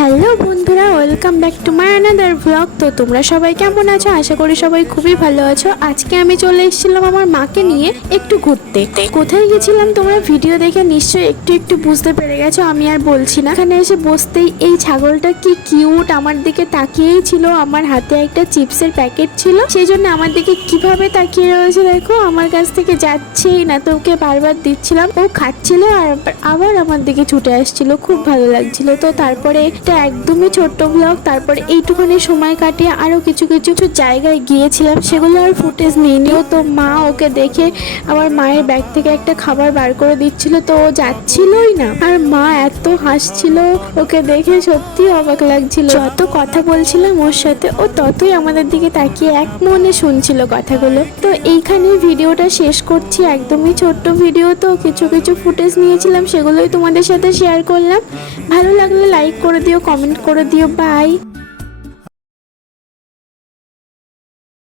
Hello বন্ধুরা, welcome back to my another blog. তো তোমরা সবাই কেমন আছো? আশা করি সবাই খুবই ভালো আছো। আজকে আমি চলে এসেছিলাম আমার মাকে নিয়ে একটু ঘুরতে। কোথায় গেছিলাম তোমরা ভিডিও দেখে নিশ্চয়ই একটু একটু বুঝতে পেরে গেছো, আমি আর বলছি না। এখানে এসে বসতেই এই ছাগলটা কি কিউট আমার দিকে তাকিয়েই ছিল। আমার হাতে একটা চিপসের প্যাকেট ছিল, সেই জন্য আমার দিকে কিভাবে তাকিয়ে রয়েছে দেখো। আমার কাছ থেকে যাচ্ছেই না, তো ওকে বারবার দিচ্ছিলাম, ও খাচ্ছিল আর আবার আমার দিকে ছুটে আসছিল। খুব ভালো লাগছিল। তো তারপরে এটা একদমই ছোট্ট ব্লগ। তারপরে এইটুখানি সময় কাটিয়ে আরো কিছু কিছু জায়গায় গিয়েছিলাম, সেগুলো আর ফুটেজ নিইনি। তো মা ওকে দেখে আমার মায়ের ব্যাগ থেকে একটা খাবার বার করে দিচ্ছিল, তো ও যাচ্ছিলই না। আর মা এত হাসছিল ওকে দেখে, সত্যি অবাক লাগছিল। যত কথা বলছিলাম ওর সাথে, ও ততই আমাদের দিকে তাকিয়ে এক মনে শুনছিল কথাগুলো। তো এইখানে ভিডিওটা শেষ করছি, একদমই ছোট্ট ভিডিও। তো কিছু কিছু ফুটেজ নিয়েছিলাম, সেগুলোই তোমাদের সাথে শেয়ার করলাম। ভালো লাগলে লাইক করে দিও, কমেন্ট করে দিও। বাই।